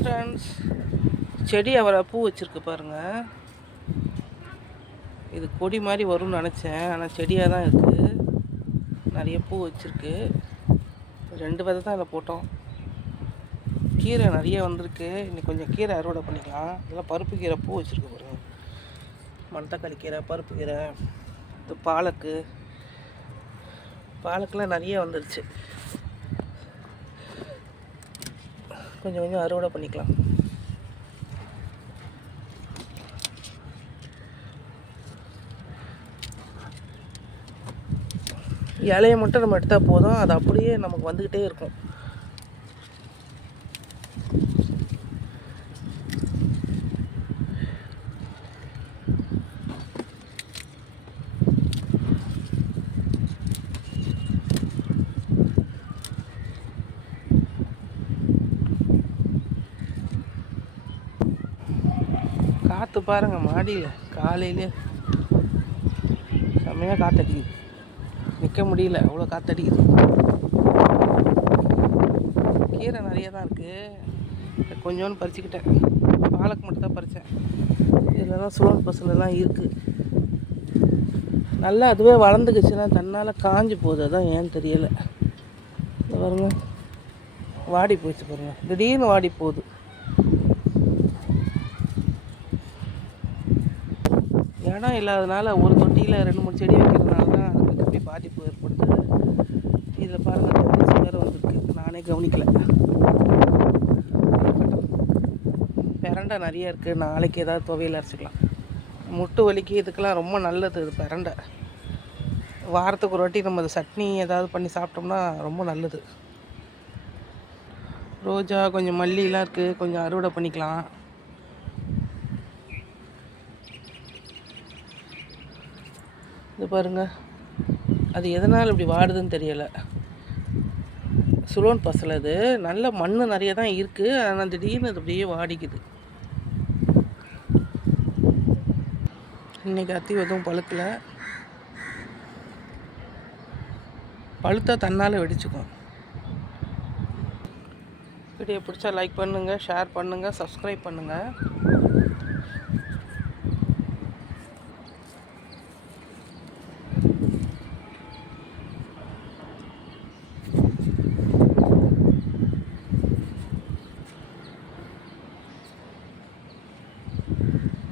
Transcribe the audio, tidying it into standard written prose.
Friends, செடி அவரை பூ வச்சுருக்கு பாருங்கள். இது கொடி மாதிரி வரும்னு நினச்சேன், ஆனால் செடியாக தான் இருக்குது. நிறைய பூ வச்சுருக்கு. 2 விதை தான் இதில் போட்டோம். கீரை நிறைய வந்திருக்கு. இன்னைக்கு கொஞ்சம் கீரை அறுவடை பண்ணிக்கலாம். இதெல்லாம் பருப்பு கீரை பூ வச்சுருக்கு பாருங்கள். மணத்தக்காளி கீரை, பருப்பு கீரை, இது பாலக்கெலாம் நிறைய வந்துருச்சு. கொஞ்சம் கொஞ்சம் அறுவடை பண்ணிக்கலாம். இலையை மட்டும் நம்ம எடுத்தால் போதும், அது அப்படியே நமக்கு வந்துக்கிட்டே இருக்கும். காற்று பாருங்கள், மாடியில் காலையிலே செம்மையாக காற்றடிக்குது. நிற்க முடியல, அவ்வளோ காற்றடிக்குது. கீரை நிறைய தான் இருக்குது. கொஞ்சோன்னு பறிச்சுக்கிட்டேன். பாலக்கு மட்டும் தான் பறித்தேன். இதில் தான் சுழல் பசலெல்லாம் இருக்குது. நல்லா அதுவே வளர்ந்துக்குச்சுன்னா தன்னால் காஞ்சி போகுது. அதான் ஏன்னு தெரியலை. இந்த பாருங்க, வாடி போயிடுச்சு பாருங்கள். திடீர்னு வாடி போகுது. இடம் இல்லாதனால ஒரு தொட்டியில் 2-3 செடி வைக்கிறதுனால தான் அதுக்கு அப்படி பாதிப்பு ஏற்படுது. இதில் பாருங்கள், துளசி வேறு வந்துருக்கு. நானே கவனிக்கலை. பிரண்டை நிறைய இருக்குது. நாளைக்கு ஏதாவது துவையல் அரைச்சிக்கலாம். முட்டு வலிக்கு இதுக்கெல்லாம் ரொம்ப நல்லது இது பிரண்டை. வாரத்துக்கு ஒரு வாட்டி நம்ம அது சட்னி ஏதாவது பண்ணி சாப்பிட்டோம்னா ரொம்ப நல்லது. ரோஜா, கொஞ்சம் மல்லிலாம் இருக்குது. கொஞ்சம் அறுவடை பண்ணிக்கலாம். இது பாருங்கள், அது எதனால் இப்படி வாடுதுன்னு தெரியலை. சுலோன் பசலை. அது நல்ல மண் நிறைய தான் இருக்குது, ஆனால் திடீர்னு அது அப்படியே வாடிக்குது. இன்றைக்கி அத்தி எதுவும் பழுக்கலை. பழுத்தா தன்னால் வெடிச்சுக்கும். வீடியோ பிடிச்சா லைக் பண்ணுங்கள், ஷேர் பண்ணுங்கள், சப்ஸ்கிரைப் பண்ணுங்கள்.